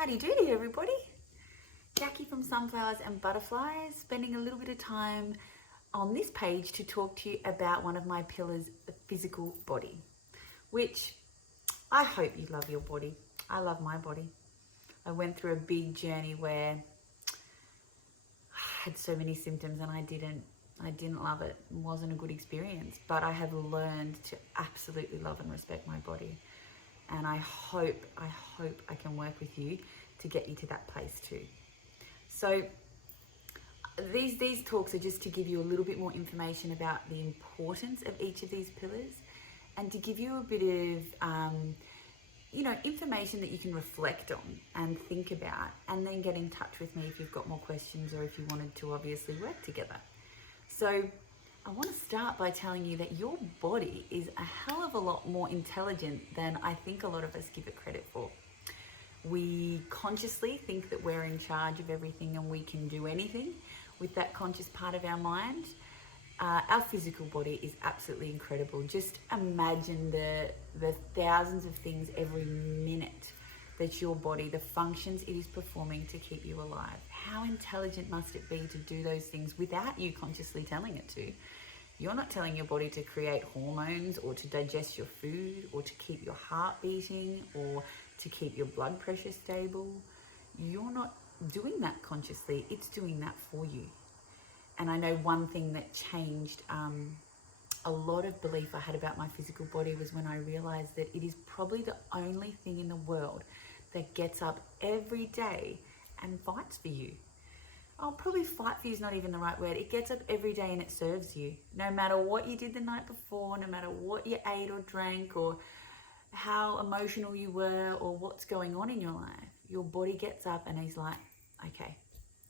Howdy doody, everybody. Jackie from Sunflowers and Butterflies, spending a little bit of time on this page to talk to you about one of my pillars, the physical body, which I hope you love your body. I love my body. I went through a big journey where I had so many symptoms and I didn't love it. It wasn't a good experience, but I have learned to absolutely love and respect my body. And I hope I can work with you to get you to that place too. So these talks are just to give you a little bit more information about the importance of each of these pillars and to give you a bit of, information that you can reflect on and think about, and then get in touch with me if you've got more questions or if you wanted to obviously work together. So I want to start by telling you that your body is a hell of a lot more intelligent than I think a lot of us give it credit for. We consciously think that we're in charge of everything and we can do anything with that conscious part of our mind. Our physical body is absolutely incredible. Just imagine the thousands of things every minute that your body, the functions it is performing to keep you alive. How intelligent must it be to do those things without you consciously telling it to? You're not telling your body to create hormones or to digest your food or to keep your heart beating or to keep your blood pressure stable. You're not doing that consciously. It's doing that for you. And I know one thing that changed a lot of belief I had about my physical body was when I realized that it is probably the only thing in the world that gets up every day and fights for you. Oh, probably fight for you is not even the right word. It gets up every day and it serves you. No matter what you did the night before, no matter what you ate or drank or how emotional you were or what's going on in your life, your body gets up and is like, okay,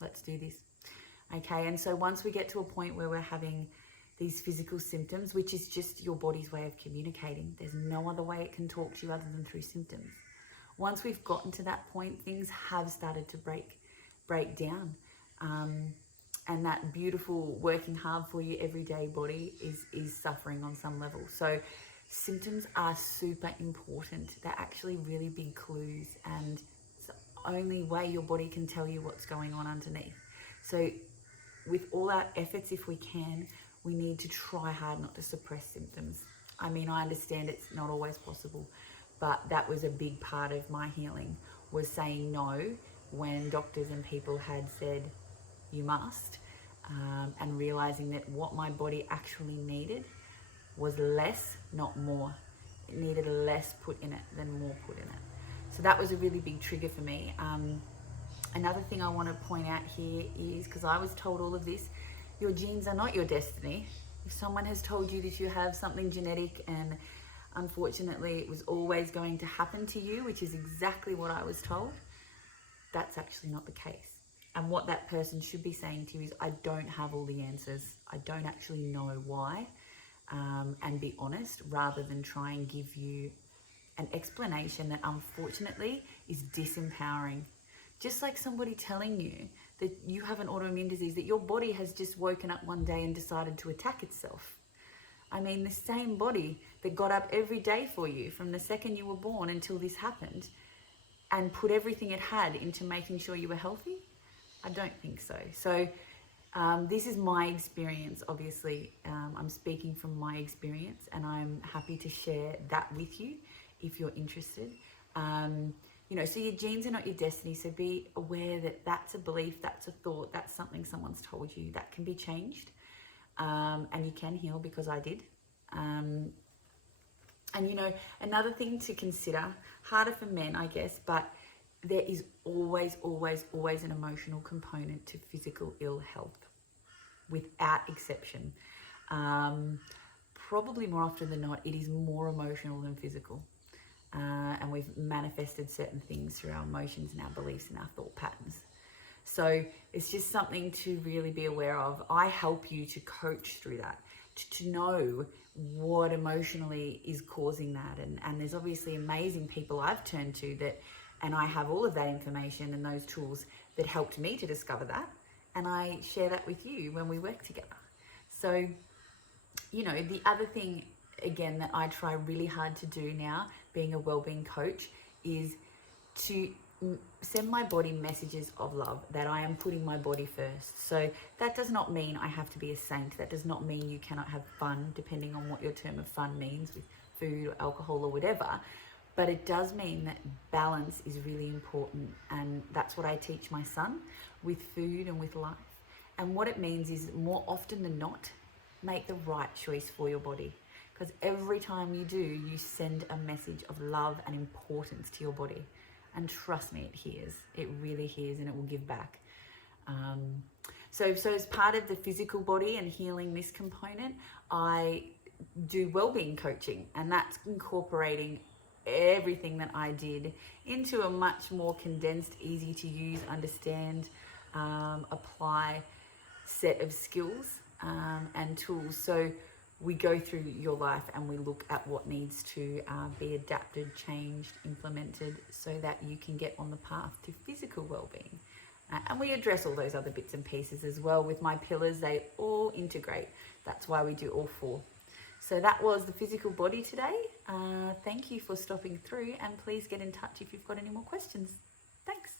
let's do this. Okay, and so once we get to a point where we're having these physical symptoms, which is just your body's way of communicating, there's no other way it can talk to you other than through symptoms. Once we've gotten to that point, things have started to break down. And that beautiful working hard for you everyday body is suffering on some level. So symptoms are super important. They're actually really big clues, and it's the only way your body can tell you what's going on underneath. So with all our efforts, if we can, we need to try hard not to suppress symptoms. I mean, I understand it's not always possible, but that was a big part of my healing, was saying no when doctors and people had said you must, and realizing that what my body actually needed was less, not more. It needed less put in it than more put in it. So that was a really big trigger for me. Another thing I want to point out here is, because I was told all of this, your genes are not your destiny. If someone has told you that you have something genetic and unfortunately it was always going to happen to you, which is exactly what I was told, that's actually not the case. And what that person should be saying to you is, I don't have all the answers. I don't actually know why, and be honest rather than try and give you an explanation that unfortunately is disempowering. Just like somebody telling you that you have an autoimmune disease, that your body has just woken up one day and decided to attack itself. I mean, the same body that got up every day for you from the second you were born until this happened and put everything it had into making sure you were healthy? I don't think so. So this is my experience, obviously. I'm speaking from my experience, and I'm happy to share that with you if you're interested. So your genes are not your destiny, so be aware that that's a belief, that's a thought, that's something someone's told you. That can be changed, and you can heal, because I did. Another thing to consider, harder for men, I guess, but there is always an emotional component to physical ill health, without exception. Probably more often than not, it is more emotional than physical. And we've manifested certain things through our emotions and our beliefs and our thought patterns. So it's just something to really be aware of. I help you to coach through that, to know what emotionally is causing that. And there's obviously amazing people I've turned to and I have all of that information and those tools that helped me to discover that. And I share that with you when we work together. So, the other thing, again, that I try really hard to do now, being a wellbeing coach, is to send my body messages of love, that I am putting my body first. So that does not mean I have to be a saint. That does not mean you cannot have fun, depending on what your term of fun means with food or alcohol or whatever. But it does mean that balance is really important. And that's what I teach my son with food and with life. And what it means is, more often than not, make the right choice for your body. Because every time you do, you send a message of love and importance to your body. And trust me, it hears. It really hears, and it will give back. So as part of the physical body and healing this component, I do wellbeing coaching, and that's incorporating everything that I did into a much more condensed, easy to use, understand, apply set of skills and tools. So we go through your life and we look at what needs to be adapted, changed, implemented, so that you can get on the path to physical well-being. And we address all those other bits and pieces as well with my pillars. They all integrate. That's why we do all 4. So that was the physical body today. Thank you for stopping through, and please get in touch if you've got any more questions. Thanks.